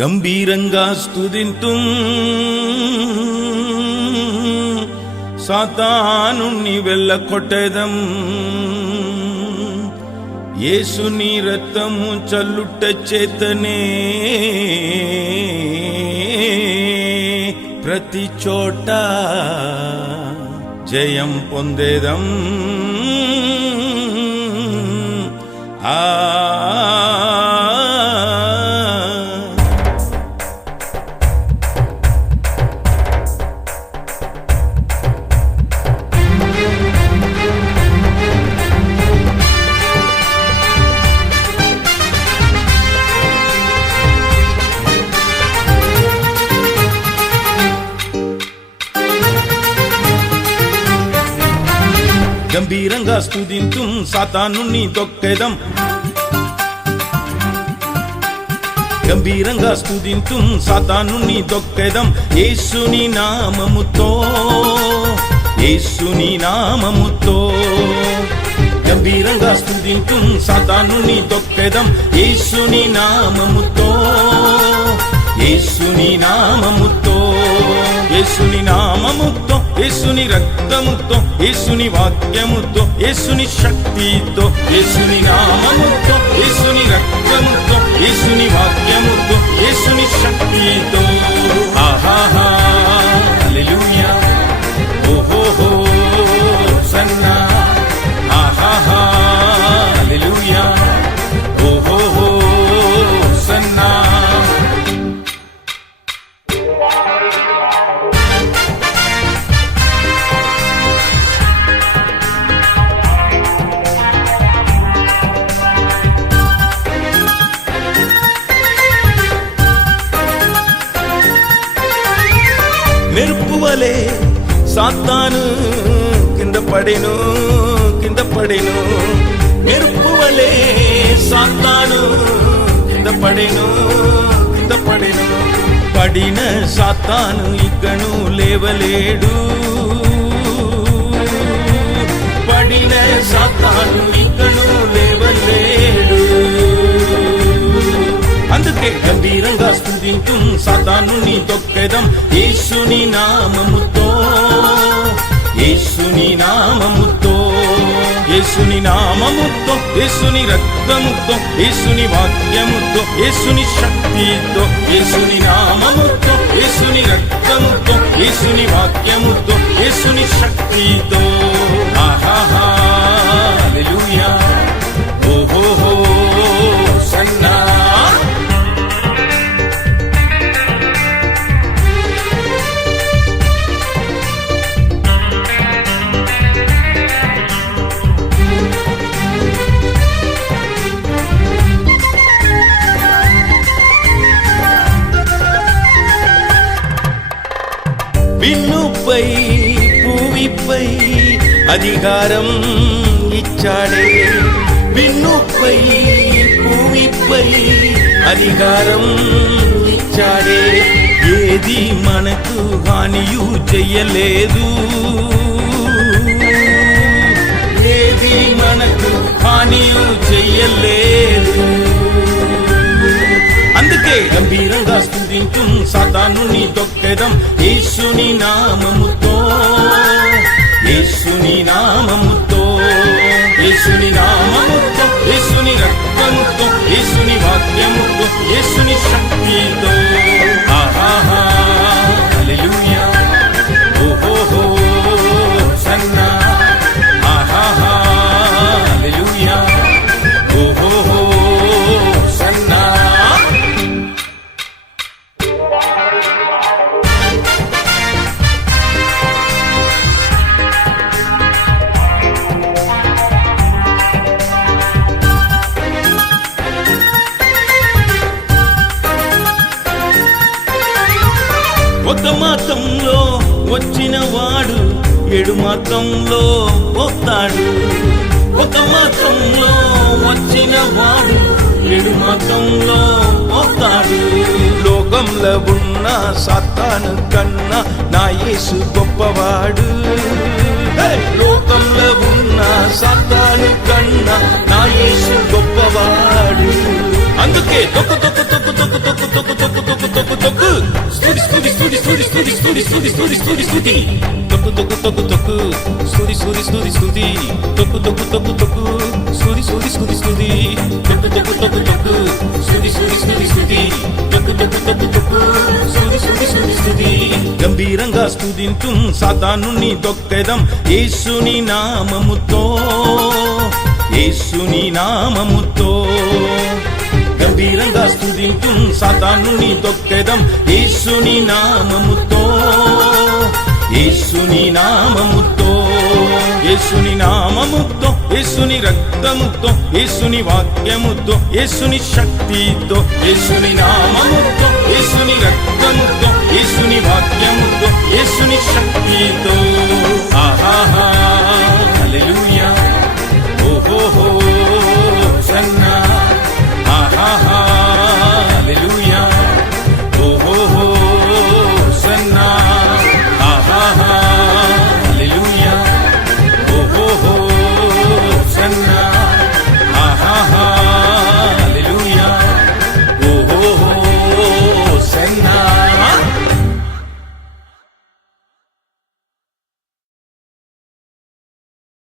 గంభీరంగా స్తుతింతుం సాతానుని వెళ్ళకొట్టెదం యేసుని రక్తము చల్లుట చేతనే ప్రతి చోట జయం పొందేదం గంభీరంగా స్తుతింతుం సాతానుని తొక్కెదం గంభీరంగా స్తుతింతుం సాతానుని తొక్కెదం యేసుని నామముతో యేసుని నామముతో గంభీరంగా స్తుతింతుం సాతానుని తొక్కెదం యేసుని నామముతో యేసుని నామముతో యేసుని నామముతో యేసుని రక్తముతో యేసుని వాక్యముతో యేసుని శక్తితో యేసుని నామముతో యేసుని రక్తముతో యేసుని వాక్యముతో యేసుని శక్తితో ఆహాహా హల్లెలూయా ఓహోహో సన్నా ఆహాహా హల్లెలూయా ఓహోహో సన్నా మెరుపువలే సాతాను కింద పడెను మెరుపువలే సాతాను కింద పడెను పడిన సాతాను ఇకను లేవలేడు పడిన సాతాను ఇకను లేవలేడు అందుకే గంభీరంగా స్తుతింతుం సాతానుని తొక్కెదం యేసుని నామముతో యేసుని నామముతో యేసుని నామముతో యేసుని రక్తముతో యేసుని వాక్యముతో యేసుని శక్తితో యేసుని నామముతో యేసుని రక్తముతో యేసుని వాక్యముతో యేసుని శక్తితో ఆహాహా హల్లెలూయా ఓహోహో సన్నా విన్నుపై భూమిపై అధికారం ఇచ్చాడే విన్నుపై భూమిపై అధికారం ఇచ్చాడే ఏది మనకు హానియు చెయ్యలేదు ఏది మనకు హానియు చెయ్యలేదు అందుకే గంభీరంగా స్తుతింతుం సాతానుని తొక్కెదం యేసుని నామముతో యేసుని నామముతో యేసుని నామముతో యేసుని రక్తముతో యేసుని వాక్యముతో యేసుని శక్తితో ఆహాహా హల్లెలూయా ఓహోహో సన్నా ఆహాహా హల్లెలూయా ఓహోహో సన్నా ఒక మాతంలో వచ్చిన వాడు 7 మాతంలో పోతాడు ఒక మాతంలో వచ్చిన వాడు 7 మాతంలో పోతాడు లోకంలో ఉన్న సాతాను కన్నా నా యేసు గొప్పవాడు లోకంలో ఉన్న సాతాను కన్నా నా యేసు గొప్పవాడు అందుకే తొక్కు తొక్కు తొక్కు తొక్కు తొక్కు తొక్కు తొక్కు స్తుతి స్తుతి స్తుతి స్తుతి తొక్కు తొక్కు తొక్కు తొక్కు స్తుతి స్తుతి స్తుతి స్తుతి తొక్కు తొక్కు తొక్కు తొక్కు స్తుతి స్తుతి స్తుతి స్తుతి తొక్కు తొక్కు తొక్కు తొక్కు స్తుతి స్తుతి స్తుతి స్తుతి తొక్కు తొక్కు తొక్కు తొక్కు స్తుతి స్తుతి స్తుతి స్తుతి గంభీరంగా స్తుతింతుం సాతానుని దొక్కెదం యేసుని నామముతో యేసుని నామముతో గంభీరంగా స్తుతింతుం సాతానుని దొక్కెదం యేసుని నామముతో యేసుని నామముతో యేసుని నామముతో యేసుని రక్తముతో యేసుని వాక్యముతో యేసుని శక్తితో యేసుని నామముతో యేసుని రక్తముతో యేసుని వాక్యముతో యేసుని శక్తితో ఆహాహా హల్లెలూయా